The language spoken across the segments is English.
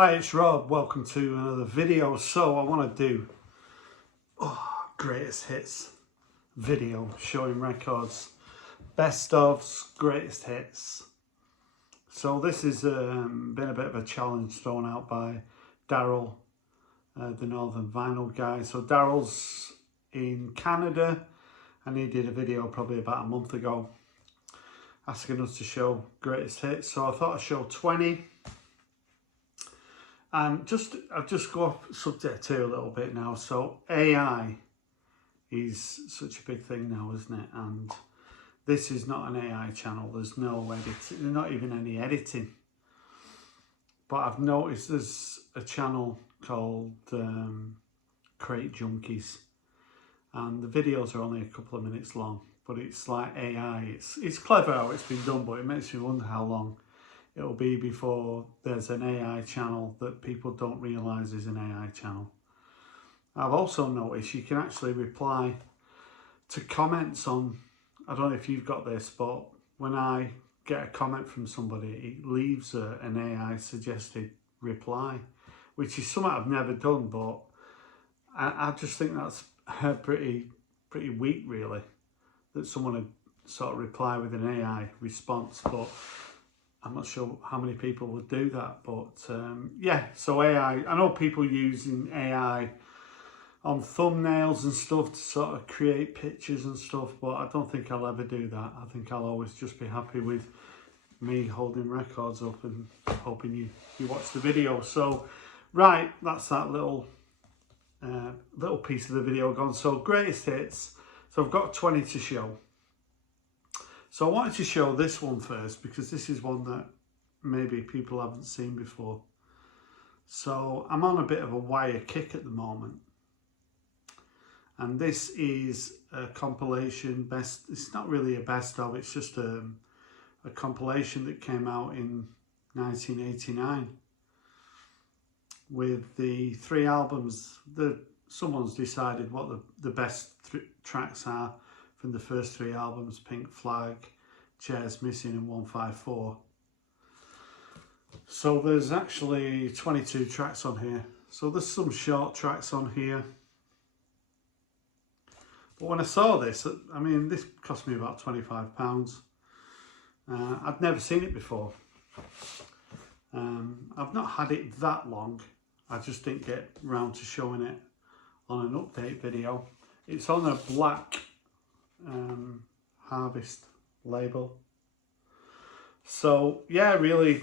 Hi, it's Rob. Welcome to another video. So I want to do greatest hits video showing records, best ofs, greatest hits. So this has been a bit of a challenge thrown out by Daryl, the Northern Vinyl guy. So Daryl's in Canada and he did a video probably about a month ago asking us to show greatest hits. So I thought I'd show 20. And I've just go off subject here a little bit now. So AI is such a big thing now, isn't it? And this is not an AI channel. There's no editing, not even any editing. But I've noticed there's a channel called Create Junkies, and the videos are only a couple of minutes long. But it's like AI. It's clever how it's been done, but it makes me wonder how long it'll be before there's an AI channel that people don't realise is an AI channel. I've also noticed you can actually reply to comments on, I don't know if you've got this, but when I get a comment from somebody, it leaves an AI suggested reply, which is something I've never done, but I just think that's pretty weak really, that someone would sort of reply with an AI response. But I'm not sure how many people would do that, but yeah, so AI, I know people using AI on thumbnails and stuff to sort of create pictures and stuff, but I don't think I'll ever do that. I think I'll always just be happy with me holding records up and hoping you watch the video. So, right, that's that little piece of the video gone. So, greatest hits. So I've got 20 to show. So I wanted to show this one first because this is one that maybe people haven't seen before. So I'm on a bit of a wire kick at the moment. And this is a compilation it's not really a best of, it's just a compilation that came out in 1989 with the 3 albums. Someone's decided what the best tracks are from the first 3 albums: Pink Flag, Chairs Missing and 154. So there's actually 22 tracks on here. So there's some short tracks on here. But when I saw this, I mean, this cost me about £25. I'd never seen it before. I've not had it that long. I just didn't get round to showing it on an update video. It's on a black Harvest label. So yeah, really,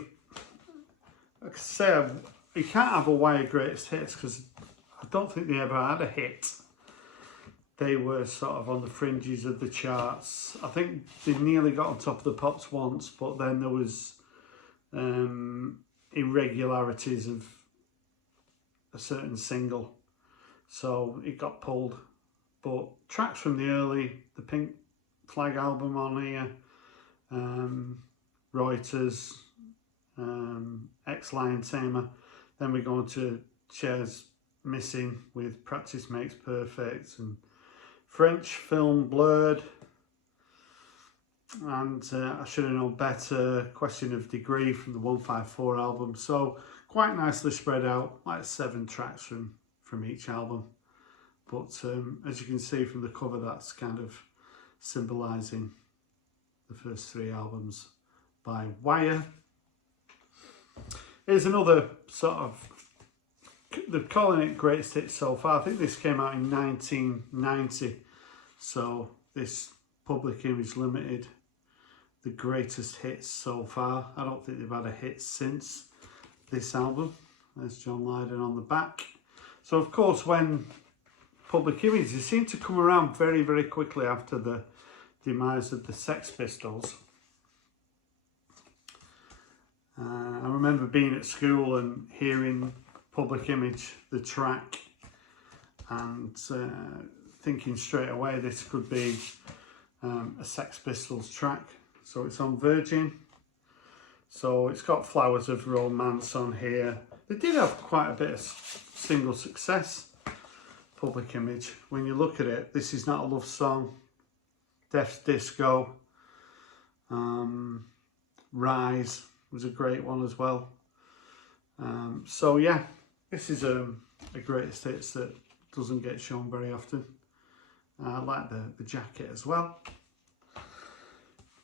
like I say, you can't have a wire greatest hits because I don't think they ever had a hit. They were sort of on the fringes of the charts. I think they nearly got on top of the pops once, but then there was irregularities of a certain single, so it got pulled. But tracks from the Pink Flag album on here, Reuters, Ex-Lion Tamer. Then we go on to Chairs Missing with Practice Makes Perfect, and French film Blurred, and I Should Have Known Better, Question of Degree from the 154 album. So quite nicely spread out, like 7 tracks from each album. But as you can see from the cover, that's kind of symbolising the first 3 albums by wire. Here's another sort of, they're calling it greatest hits so far. I think this came out in 1990. So this Public Image Limited, the greatest hits so far. I don't think they've had a hit since this album. There's John Lydon on the back. So of course, when Public Image, they seem to come around very quickly after the demise of the Sex Pistols. I remember being at school and hearing Public Image, the track, and thinking straight away this could be a Sex Pistols track. So it's on Virgin. So it's got Flowers of Romance on here. They did have quite a bit of single success, Public Image. When you look at it, This Is Not a Love Song, Death's Disco, Rise was a great one as well. So yeah, this is a greatest hits that doesn't get shown very often. I like the jacket as well.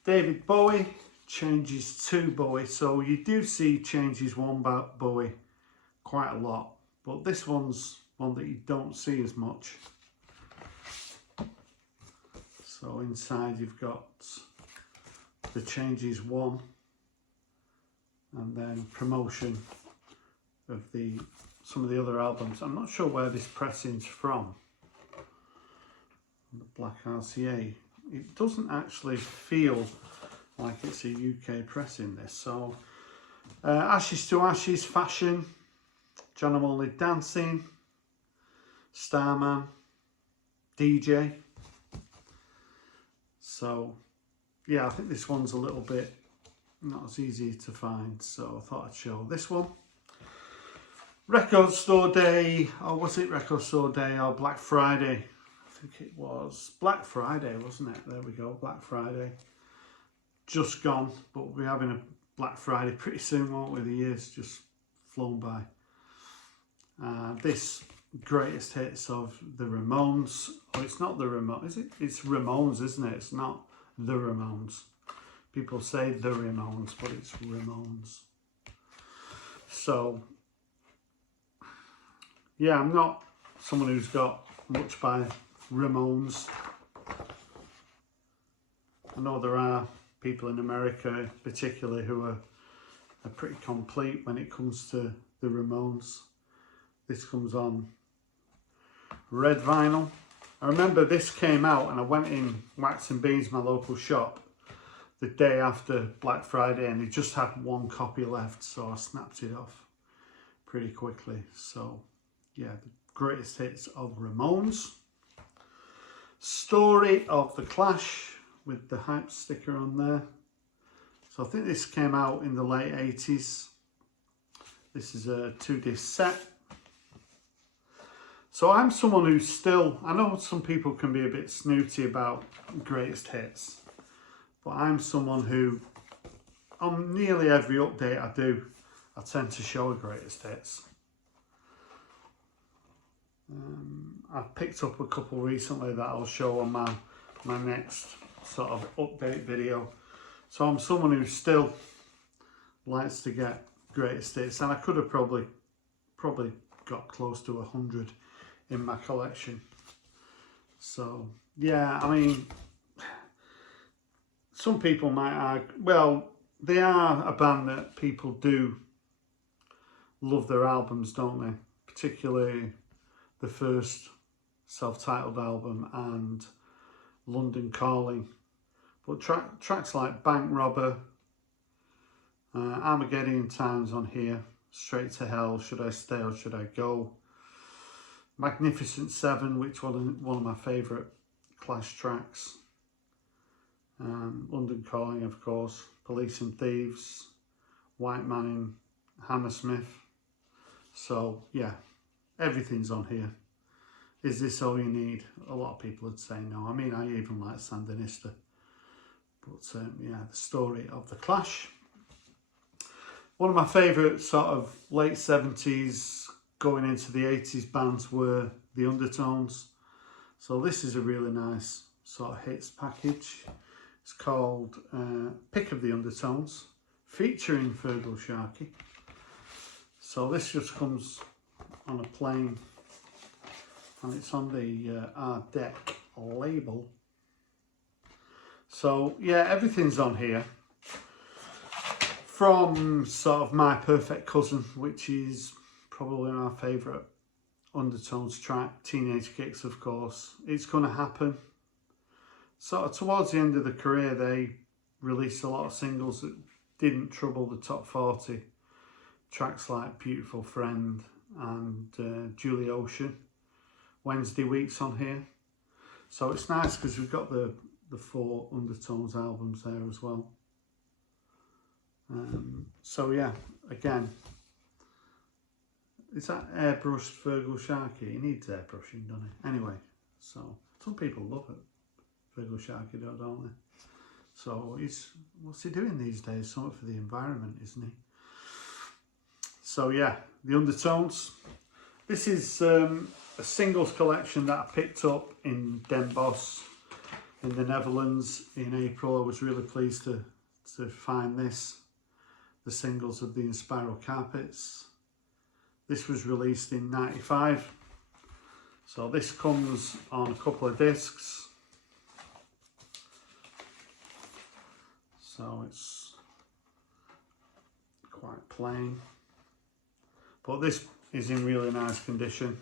David Bowie, Changes to Bowie. So you do see Changes 1 by Bowie quite a lot, but this one's one that you don't see as much. So inside you've got the Changes 1 and then promotion of some of the other albums. I'm not sure where this pressing's from. The Black RCA. It doesn't actually feel like it's a UK pressing, this. So Ashes to Ashes, Fashion, John I'm Only Dancing, Starman, DJ. So yeah, I think this one's a little bit not as easy to find, so I thought I'd show this one. Record Store Day, or was it Record Store Day or Black Friday? I think it was Black Friday, wasn't it? There we go, Black Friday. Just gone, but we're having a Black Friday pretty soon, won't we? The year's just flown by. This greatest hits of the Ramones. Oh, it's not the Ramones, is it? It's Ramones, isn't it? It's not the Ramones. People say the Ramones, but it's Ramones. So, yeah, I'm not someone who's got much by Ramones. I know there are people in America particularly who are pretty complete when it comes to the Ramones. This comes on red vinyl. I remember this came out and I went in Wax and Beans, my local shop, the day after Black Friday, and it just had one copy left, so I snapped it off pretty quickly. So yeah, the greatest hits of Ramones. Story of the Clash with the hype sticker on there. So I think this came out in the late 80s. This is a 2-disc set. So I'm someone who's still, I know some people can be a bit snooty about greatest hits, but I'm someone who, on nearly every update I do, I tend to show a greatest hits. I've picked up a couple recently that I'll show on my next sort of update video. So I'm someone who still likes to get greatest hits, and I could have probably got close to 100 in my collection. So yeah, I mean, some people might argue, well, they are a band that people do love their albums, don't they? Particularly the first self-titled album and London Calling. But tracks like Bank Robber, Armageddon Times on here, Straight to Hell, Should I Stay or Should I Go, Magnificent Seven, which was one of my favourite Clash tracks, London Calling, of course, Police and Thieves, White Man in Hammersmith. So yeah, everything's on here. Is this all you need? A lot of people would say no. I mean, I even like Sandinista. But yeah, the story of the Clash. One of my favourite sort of late 70s going into the 80s bands were the Undertones. So this is a really nice sort of hits package. It's called Pick of the Undertones, featuring Fergal Sharkey. So this just comes on a plain, and it's on the Art Deck label. So yeah, everything's on here. From sort of My Perfect Cousin, which is probably my favourite Undertones track, Teenage Kicks, of course, It's Gonna Happen. Sort of towards the end of the career, they released a lot of singles that didn't trouble the top 40. Tracks like Beautiful Friend and Julie Ocean. Wednesday Week's on here. So it's nice because we've got the 4 Undertones albums there as well. So yeah, again, is that airbrushed Fergal Sharkey? He needs airbrushing, doesn't he? Anyway, so some people love it, Fergal Sharkey, don't they? So what's he doing these days? Something for the environment, isn't he? So yeah, The Undertones. This is a singles collection that I picked up in Den Bosch in the Netherlands in April. I was really pleased to find this, the singles of the Inspiral Carpets. This was released in '95. So this comes on a couple of discs. So it's quite plain, but this is in really nice condition.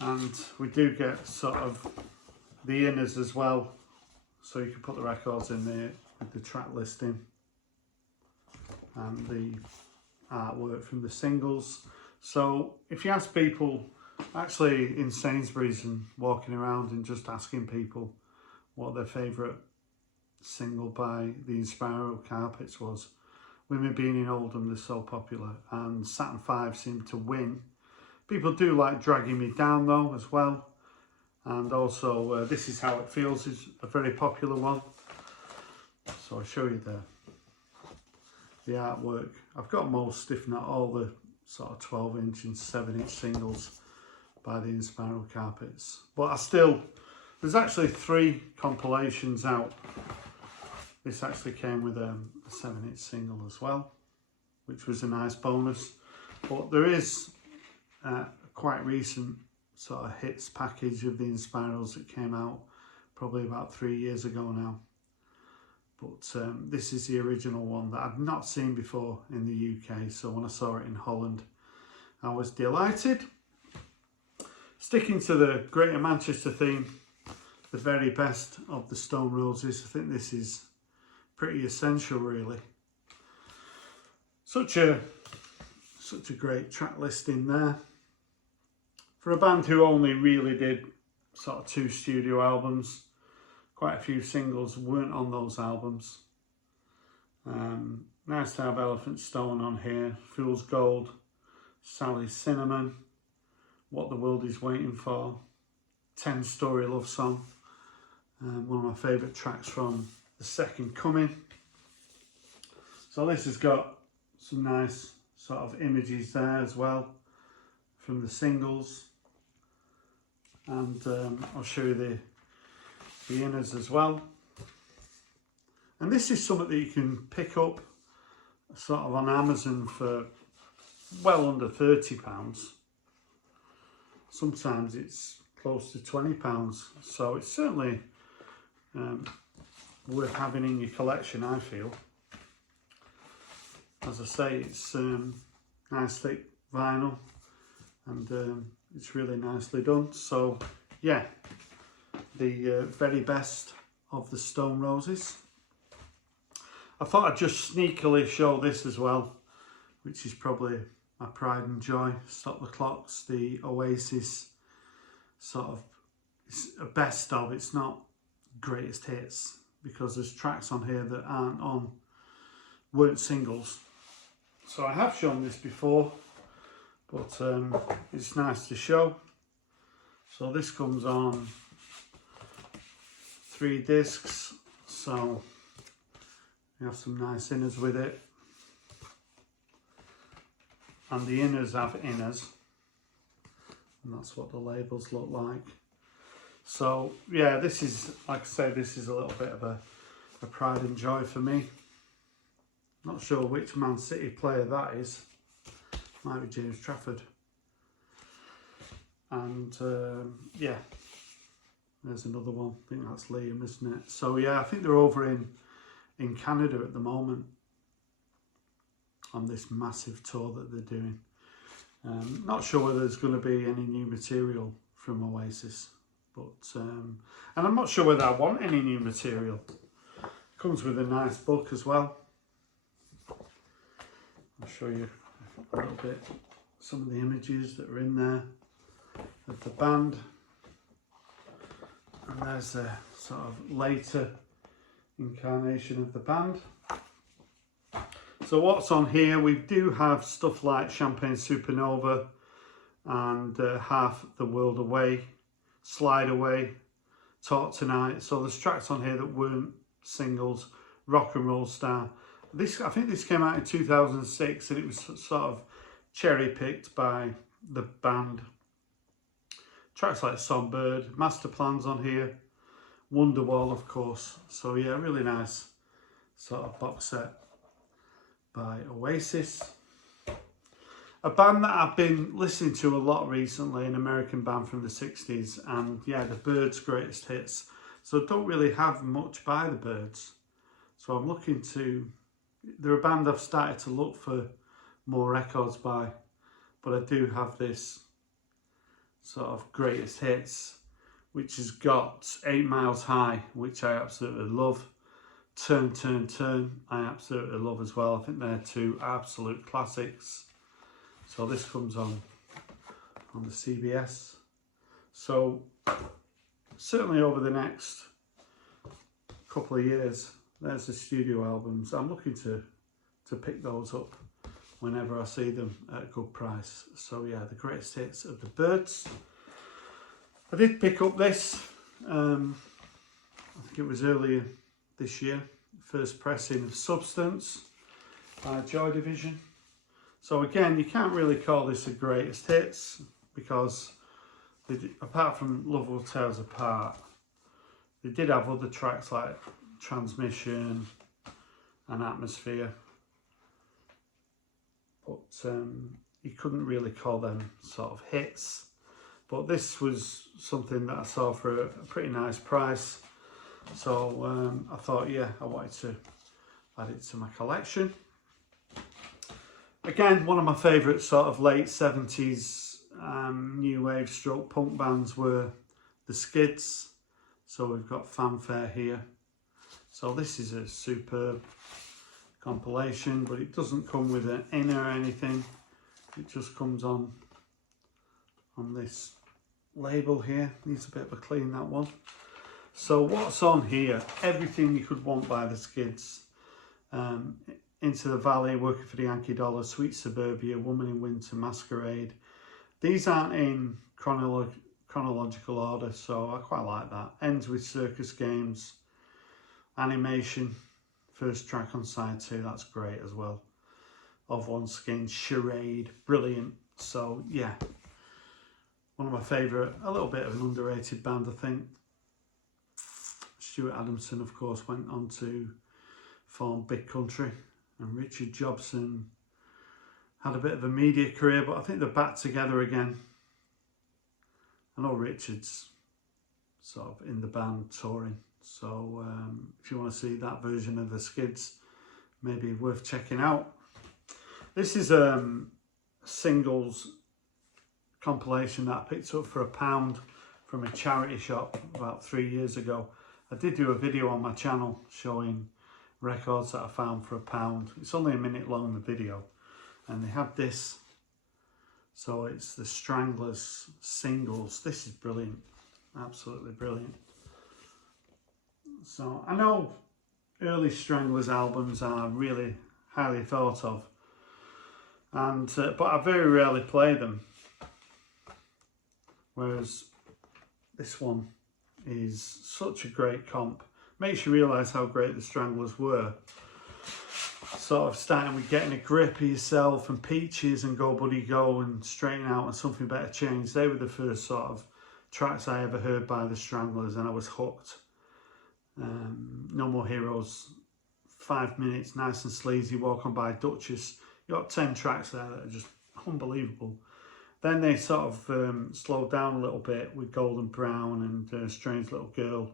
And we do get sort of the inners as well, so you can put the records in there with the track listing and the artwork from the singles. So if you ask people, actually in Sainsbury's and walking around and just asking people what their favourite single by the Inspiral Carpets was, women being in Oldham, they're so popular, and Saturn 5 seemed to win. People do like Dragging Me Down though as well, and also This Is How It Feels is a very popular one. So I'll show you the artwork. I've got most, if not all, the sort of 12-inch and 7-inch singles by the Inspiral Carpets, but there's actually 3 compilations out. This actually came with a 7-inch single as well, which was a nice bonus. But there is a quite recent sort of hits package of the Inspirals that came out probably about 3 years ago now. But this is the original one that I've not seen before in the UK, so when I saw it in Holland, I was delighted. Sticking to the Greater Manchester theme, the very best of the Stone Roses. I think this is pretty essential, really. Such a great track listing there. For a band who only really did sort of 2 studio albums, quite a few singles weren't on those albums. Nice to have Elephant Stone on here, Fool's Gold, Sally's Cinnamon, What the World Is Waiting For, 10-Story Love Song, one of my favourite tracks from The Second Coming. So this has got some nice sort of images there as well from the singles, and I'll show you the inners as well. And this is something that you can pick up sort of on Amazon for well under £30. Sometimes it's close to £20, so it's certainly worth having in your collection, I feel. As I say, it's nice thick vinyl, and it's really nicely done. So yeah, the very best of the Stone Roses. I thought I'd just sneakily show this as well, which is probably my pride and joy. Stop the Clocks, the Oasis sort of, it's a best of, it's not greatest hits, because there's tracks on here that weren't singles. So I have shown this before, but it's nice to show. So this comes on 3 discs, so you have some nice inners with it. And the inners have inners, and that's what the labels look like. So yeah, this is, like I say, this is a little bit of a pride and joy for me. Not sure which Man City player that is. Might be James Trafford. And yeah, there's another one. I think that's Liam, isn't it? So yeah, I think they're over in Canada at the moment on this massive tour that they're doing. Not sure whether there's going to be any new material from Oasis, but and I'm not sure whether I want any new material. Comes with a nice book as well. I'll show you a little bit some of the images that are in there of the band, and there's a sort of later incarnation of the band. So what's on here, we do have stuff like Champagne Supernova and Half the World Away, Slide Away, Talk Tonight. So there's tracks on here that weren't singles, Rock and Roll Star, I think this came out in 2006, and it was sort of cherry picked by the band. Tracks like Songbird, Master Plan's on here, Wonderwall, of course. So yeah, really nice sort of box set by Oasis. A band that I've been listening to a lot recently, an American band from the 60s, and yeah, the Byrds' greatest hits. So I don't really have much by the Byrds. So I'm looking to, they're a band I've started to look for more records by, but I do have this sort of greatest hits, which has got 8 Miles High, which I absolutely love. Turn, Turn, Turn, I absolutely love as well. I think they're two absolute classics. So this comes on the CBS. So certainly over the next couple of years, there's the studio albums. I'm looking to pick those up whenever I see them at a good price. So yeah, the greatest hits of the Byrds. I did pick up this, I think it was earlier this year, first pressing of Substance by Joy Division. So again, you can't really call this a greatest hits because apart from Love Will Tear Us Apart, they did have other tracks like Transmission and Atmosphere, but you couldn't really call them sort of hits. But this was something that I saw for a pretty nice price, so I thought, yeah, I wanted to add it to my collection. Again, one of my favourite sort of late 70s new wave stroke punk bands were the Skids. So we've got Fanfare here. So this is a superb compilation, but it doesn't come with an inner or anything. It just comes on this label here. Needs a bit of a clean, that one. So what's on here? Everything you could want by the Skids. Into the Valley, Working for the Yankee Dollar, Sweet Suburbia, Woman in Winter, Masquerade. These aren't in chronological order, so I quite like that. Ends with Circus Games, Animation, first track on side 2, that's great as well. Of One Skin, Charade, brilliant. So yeah, one of my favourite, a little bit of an underrated band, I think. Stuart Adamson, of course, went on to form Big Country, and Richard Jobson had a bit of a media career, but I think they're back together again. I know Richard's sort of in the band touring, so if you want to see that version of the Skids, maybe worth checking out. This is a singles compilation that I picked up for £1 from a charity shop about 3 years ago. I did do a video on my channel showing records that I found for £1. It's only a minute long, the video, and they have this. So it's the Stranglers singles. This is brilliant, absolutely brilliant. So I know early Stranglers albums are really highly thought of, and but I very rarely play them, whereas this one is such a great comp. Makes you realise how great the Stranglers were. Sort of starting with Getting a Grip of Yourself and Peaches and Go Buddy Go and Straighten Out and Something Better Change. They were the first sort of tracks I ever heard by the Stranglers, and I was hooked. No More Heroes, 5 minutes, nice and sleazy, Walk On By Duchess. You got 10 tracks there that are just unbelievable. Then they sort of slowed down a little bit with Golden Brown and Strange Little Girl.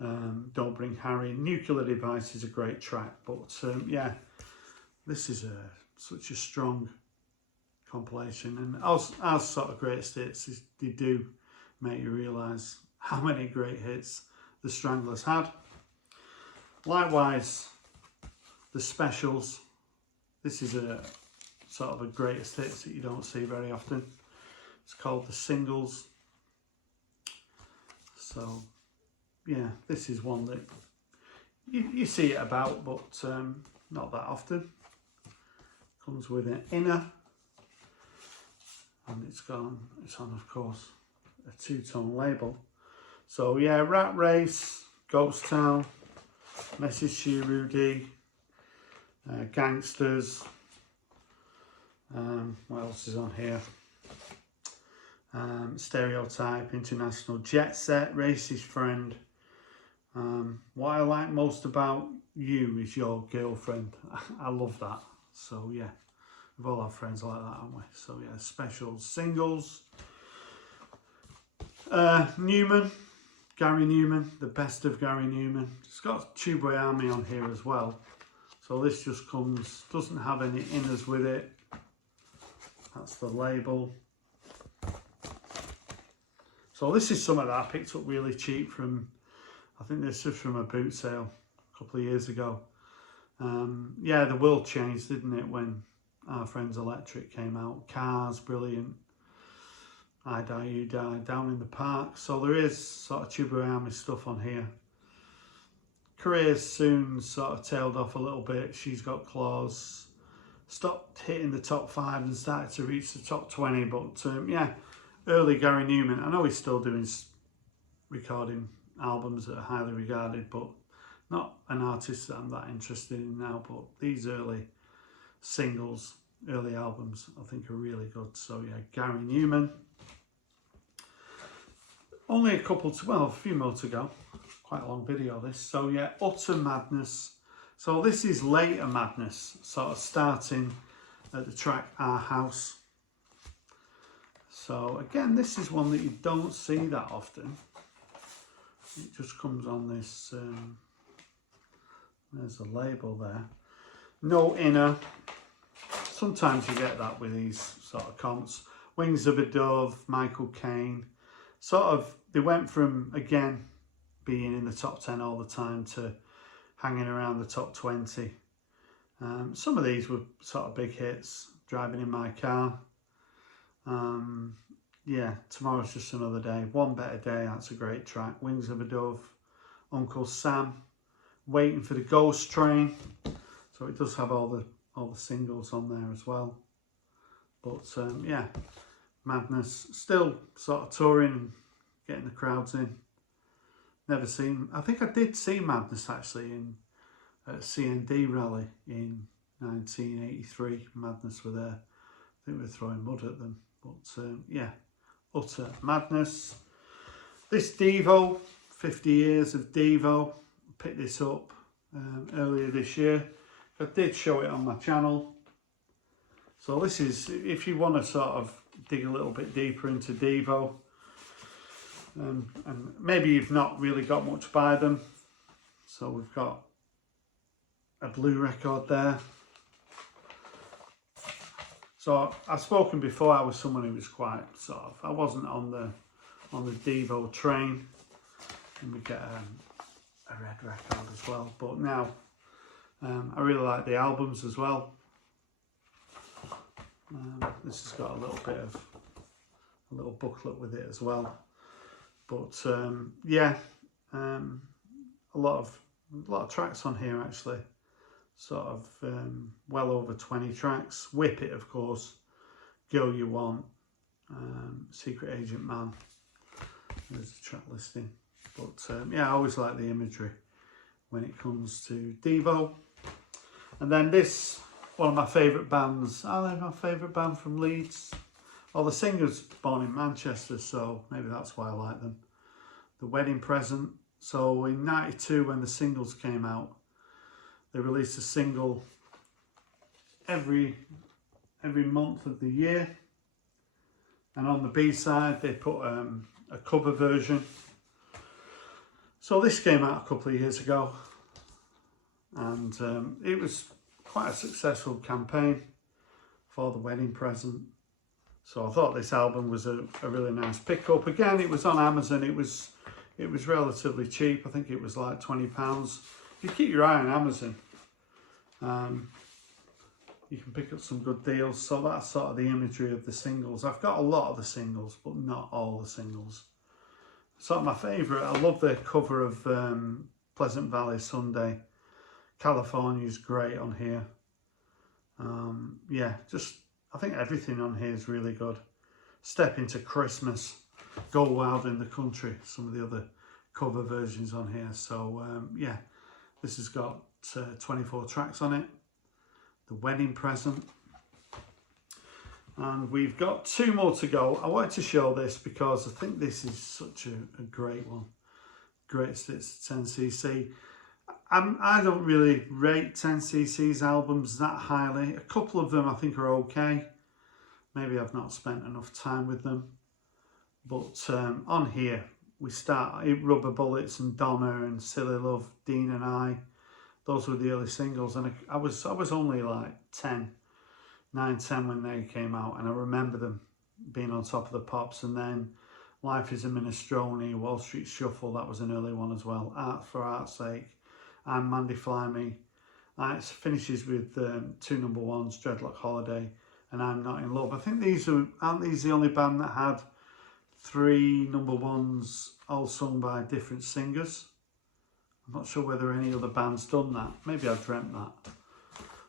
Don't Bring Harry. Nuclear Device is a great track, but yeah, this is such a strong compilation, and as sort of greatest hits, they do make you realise how many great hits the Stranglers had. Likewise, the Specials. This is a sort of a greatest hits that you don't see very often. It's called The Singles. So yeah, this is one that you see it about, but not that often. Comes with an inner, and it's on, of course, a 2-tone label. So yeah, Rat Race, Ghost Town, Message to You, Rudy, Gangsters. What else is on here? Stereotype, International, Jet Set, Racist Friend. What I like most about you is your girlfriend. I love that. So yeah, we've all had friends like that, haven't we? So yeah, specials, singles. Numan, Gary Numan, the best of Gary Numan. It's got Tubeway Army on here as well. So this just comes, doesn't have any inners with it. That's the label. So this is something that I picked up really cheap from, I think this was from a boot sale a couple of years ago. Yeah, the world changed, didn't it, when Our Friends Electric came out. Cars, brilliant. I Die, You Die, Down in the Park. So there is sort of Tubeway Army stuff on here. Careers soon sort of tailed off a little bit. She's Got Claws. Stopped hitting the top 5 and started to reach the top 20. But yeah, early Gary Numan. I know he's still doing recording albums that are highly regarded, but not an artist that I'm that interested in now. But these early singles, early albums, I think are really good. So yeah, Gary Numan. Only a couple to, well, a few more to go. Quite a long video this. So yeah, Utter Madness. So this is later Madness, sort of starting at the track Our House. So again, this is one that you don't see that often. It just comes on this, there's a label there. No inner. Sometimes you get that with these sort of comps. Wings of a Dove, Michael Caine. Sort of, they went from, again, being in the top 10 all the time to hanging around the top 20. Some of these were sort of big hits. Driving in My Car. Yeah, Tomorrow's Just Another Day. One Better Day, that's a great track. Wings of a Dove. Uncle Sam. Waiting for the Ghost Train. So it does have all the singles on there as well. But yeah, Madness. Still sort of touring and getting the crowds in. Never seen, I think I did see Madness actually in CND rally in 1983. Madness were there. I think we were throwing mud at them. But yeah, Utter Madness. This Devo, 50 years of Devo. Picked this up earlier this year. I did show it on my channel. So this is, if you want to sort of dig a little bit deeper into Devo, and maybe you've not really got much by them. So we've got a blue record there. So I've spoken before, I was someone who was quite sort of, I wasn't on the Devo train. And we get a red record as well. But now I really like the albums as well. This has got a little bit of a little booklet with it as well. But yeah, a lot of tracks on here actually. Sort of well over 20 tracks. Whip It, of course. Girl You Want. Secret Agent Man. There's the track listing. But yeah, I always like the imagery when it comes to Devo. And then this, one of my favourite bands. Are they my favourite band from Leeds? Well, the singer's born in Manchester, so maybe that's why I like them. The Wedding Present. So in '92, when the singles came out, they released a single every month of the year. And on the B-side, they put a cover version. So this came out a couple of years ago. And it was quite a successful campaign for The Wedding Present. So I thought this album was a really nice pickup. Again, it was on Amazon. It was relatively cheap. I think it was like £20. If you keep your eye on Amazon, you can pick up some good deals. So that's sort of the imagery of the singles. I've got a lot of the singles, but not all the singles. Sort of my favourite, I love the cover of Pleasant Valley Sunday. California's great on here. Yeah, just, I think everything on here is really good. Step Into Christmas, Go Wild in the Country, some of the other cover versions on here. So yeah, this has got 24 tracks on it. The Wedding Present. And we've got 2 more to go. I wanted to show this because I think this is such a great one. Greatest Hits 10cc. I don't really rate 10cc's albums that highly. A couple of them I think are okay. Maybe I've not spent enough time with them. But on here, we start Rubber Bullets and Donna and Silly Love, Dean and I. Those were the early singles, and I was only like 9, 10 when they came out, and I remember them being on top of the pops. And then Life is a Minestrone, Wall Street Shuffle, that was an early one as well. Art for Art's Sake, and Mandy Fly Me. It finishes with 2 number 1s, Dreadlock Holiday and I'm Not in Love. I think aren't these the only band that had 3 number 1s all sung by different singers? I'm not sure whether any other band's done that. Maybe I've dreamt that.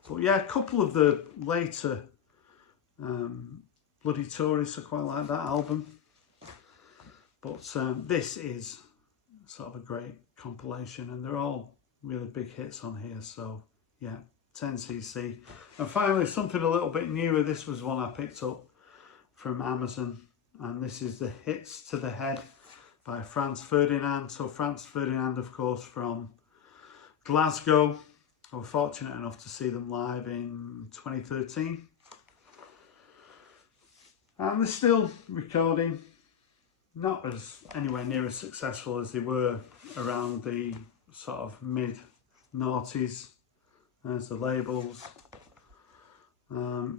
But yeah, a couple of the later Bloody Tourists, I quite like that album. But this is sort of a great compilation, and they're all really big hits on here. So yeah, 10cc. And finally, something a little bit newer. This was one I picked up from Amazon, and this is the Hits to the Head by Franz Ferdinand. So Franz Ferdinand, of course, from Glasgow. I was fortunate enough to see them live in 2013. And they're still recording, not as anywhere near as successful as they were around the sort of mid-noughties. There's the labels.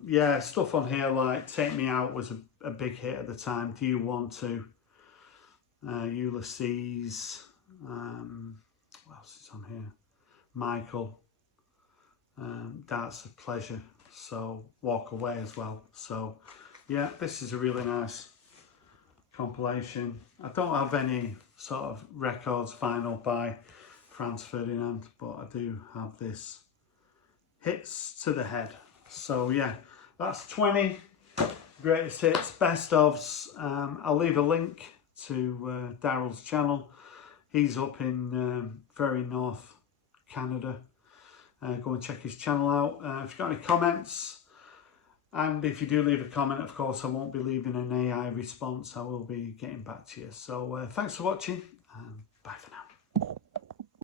Yeah, stuff on here like Take Me Out was a big hit at the time. Do You Want To? Ulysses. What else is on here? Michael. Darts of Pleasure. So Walk Away as well. So yeah, this is a really nice compilation. I don't have any sort of records vinyl by Franz Ferdinand, but I do have this Hits to the Head. So yeah, that's 20 greatest hits, best ofs. I'll leave a link to Daryl's channel. He's up in very north Canada. Go and check his channel out. If you've got any comments, and if you do leave a comment, of course, I won't be leaving an AI response. I will be getting back to you. So thanks for watching, and bye for now.